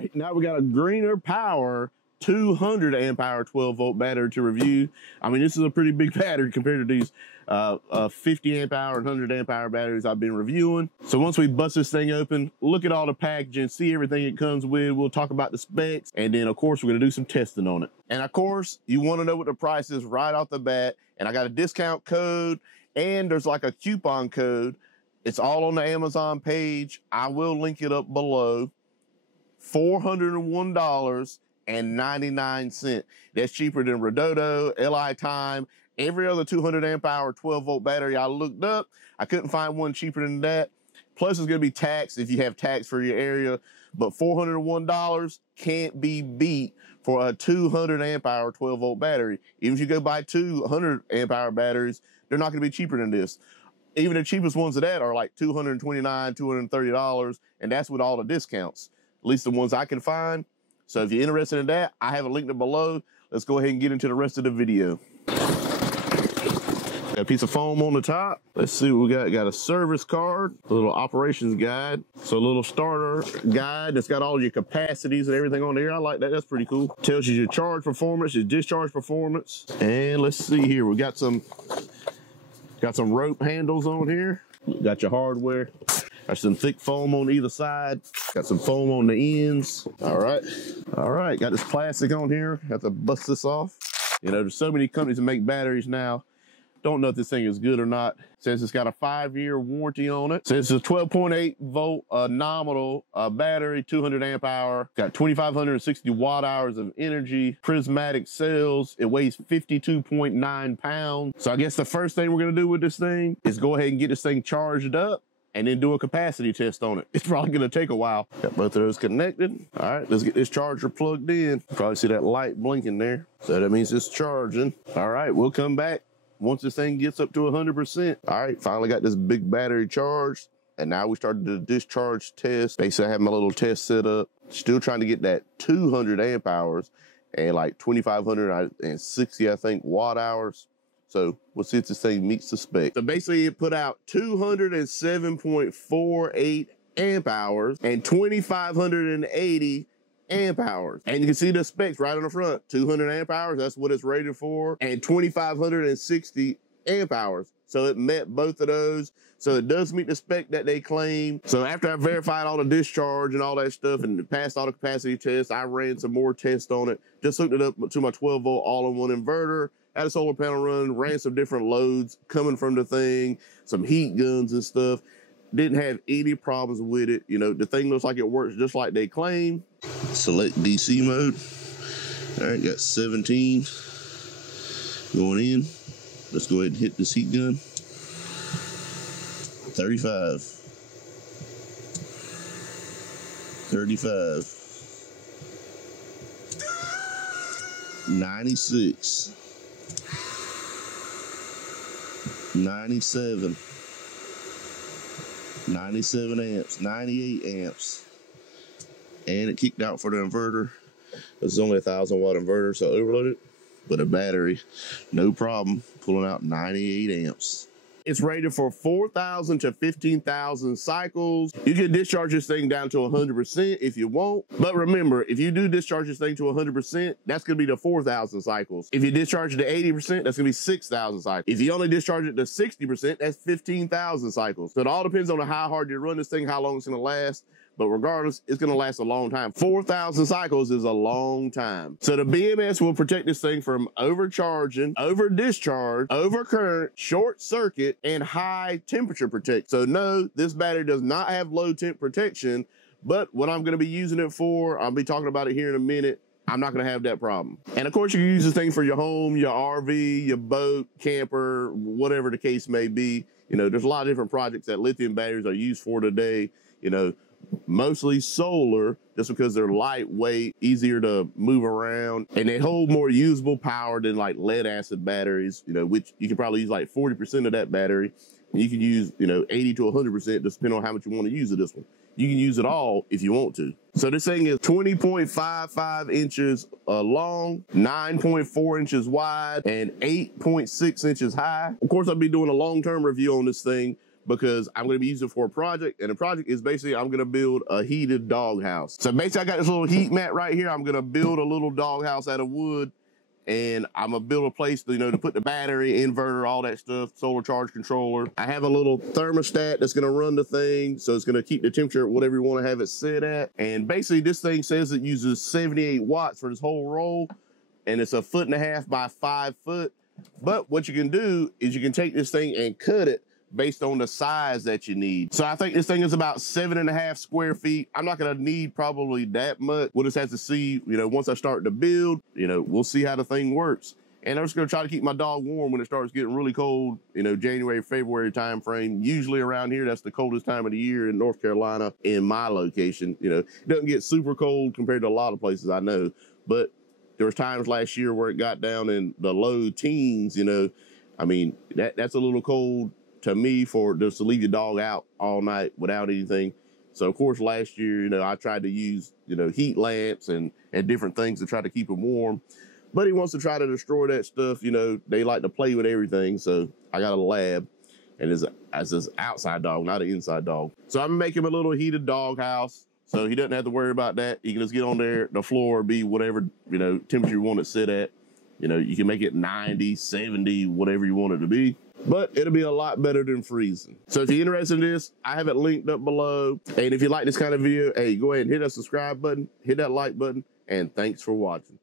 right, now we got a GrenerPower 200 amp hour 12 volt battery to review. I mean, this is a pretty big battery compared to these 50 amp hour and 100 amp hour batteries I've been reviewing. So once we bust this thing open, look at all the packaging, see everything it comes with, we'll talk about the specs, and then of course we're gonna do some testing on it. And of course, you wanna know what the price is right off the bat, and I got a discount code, and there's like a coupon code. It's all on the Amazon page. I will link it up below. $401.99. That's cheaper than Redodo, LI Time, every other 200 amp hour 12 volt battery I looked up. I couldn't find one cheaper than that. Plus it's gonna be taxed if you have tax for your area, but $401 can't be beat for a 200 amp hour 12 volt battery. Even if you go buy 200 amp hour batteries, they're not gonna be cheaper than this. Even the cheapest ones of that are like $229, $230, and that's with all the discounts, at least the ones I can find. So if you're interested in that, I have a link below. Let's go ahead and get into the rest of the video. Got a piece of foam on the top. Let's see what we got. Got a service card, a little operations guide. So a little starter guide that's got all your capacities and everything on there. I like that, that's pretty cool. Tells you your charge performance, your discharge performance. And let's see here, we got some rope handles on here. Got your hardware. Got some thick foam on either side. Got some foam on the ends. All right, got this plastic on here. Have to bust this off. You know, there's so many companies that make batteries now. Don't know if this thing is good or not. Says it's got a 5-year warranty on it. Says it's a 12.8 volt nominal battery, 200 amp hour. Got 2,560 watt hours of energy, prismatic cells. It weighs 52.9 pounds. So I guess the first thing we're gonna do with this thing is go ahead and get this thing charged up and then do a capacity test on it. It's probably gonna take a while. Got both of those connected. All right, let's get this charger plugged in. Probably see that light blinking there. So that means it's charging. All right, we'll come back once this thing gets up to 100%. All right, finally got this big battery charged. And now we started the discharge test. Basically, I have my little test set up. Still trying to get that 200 amp hours and like 2,560, I think, watt hours. So we'll see if this thing meets the spec. So basically it put out 207.48 amp hours and 2,580 amp hours. And you can see the specs right on the front. 200 amp hours, that's what it's rated for, and 2,560 amp hours. So it met both of those. So it does meet the spec that they claim. So after I verified all the discharge and all that stuff and passed all the capacity tests, I ran some more tests on it. Just hooked it up to my 12 volt all-in-one inverter. Had a solar panel run, ran some different loads coming from the thing, some heat guns and stuff. Didn't have any problems with it. You know, the thing looks like it works just like they claim. Select DC mode. All right, got 17 going in. Let's go ahead and hit this heat gun. 35. 35. 96. 97. 97 amps, 98 amps. And it kicked out for the inverter. This is only a 1,000 watt inverter, so overloaded. But a battery, no problem, pulling out 98 amps. It's rated for 4,000 to 15,000 cycles. You can discharge this thing down to 100% if you want. But remember, if you do discharge this thing to 100%, that's gonna be the 4,000 cycles. If you discharge it to 80%, that's gonna be 6,000 cycles. If you only discharge it to 60%, that's 15,000 cycles. So it all depends on how hard you run this thing, how long it's gonna last. But regardless, it's gonna last a long time. 4,000 cycles is a long time. So the BMS will protect this thing from overcharging, over discharge, over current, short circuit, and high temperature protect. So no, this battery does not have low temp protection, but what I'm gonna be using it for, I'll be talking about it here in a minute, I'm not gonna have that problem. And of course you can use this thing for your home, your RV, your boat, camper, whatever the case may be. You know, there's a lot of different projects that lithium batteries are used for today. You know, mostly solar, just because they're lightweight, easier to move around, and they hold more usable power than like lead acid batteries, you know, which you can probably use like 40% of that battery. And you can use, you know, 80 to 100%, just depending on how much you want to use of this one. You can use it all if you want to. So this thing is 20.55 inches long, 9.4 inches wide, and 8.6 inches high. Of course, I'll be doing a long-term review on this thing, because I'm going to be using it for a project, and the project is basically I'm going to build a heated doghouse. So basically I got this little heat mat right here. I'm going to build a little doghouse out of wood, and I'm going to build a place to, to put the battery, inverter, all that stuff, solar charge controller. I have a little thermostat that's going to run the thing, so it's going to keep the temperature at whatever you want to have it set at. And basically this thing says it uses 78 watts for this whole roll, and it's 1.5 by 5 foot. But what you can do is you can take this thing and cut it based on the size that you need. So I think this thing is about 7.5 square feet. I'm not gonna need probably that much. We'll just have to see, once I start to build, we'll see how the thing works. And I'm just gonna try to keep my dog warm when it starts getting really cold, January, February time frame. Usually around here, that's the coldest time of the year in North Carolina in my location. It doesn't get super cold compared to a lot of places I know, but there was times last year where it got down in the low teens, I mean, that's a little cold to me for just to leave your dog out all night without anything. So of course last year, I tried to use, heat lamps and different things to try to keep him warm. But he wants to try to destroy that stuff. They like to play with everything. So I got a lab, and as this outside dog, not an inside dog. So I'm gonna make him a little heated dog house, so he doesn't have to worry about that. He can just get on there, the floor, be whatever, temperature you want it sit at. You can make it 90, 70, whatever you want it to be. But it'll be a lot better than freezing. So if you're interested in this, I have it linked up below. And if you like this kind of video, hey, go ahead and hit that subscribe button, hit that like button, and thanks for watching.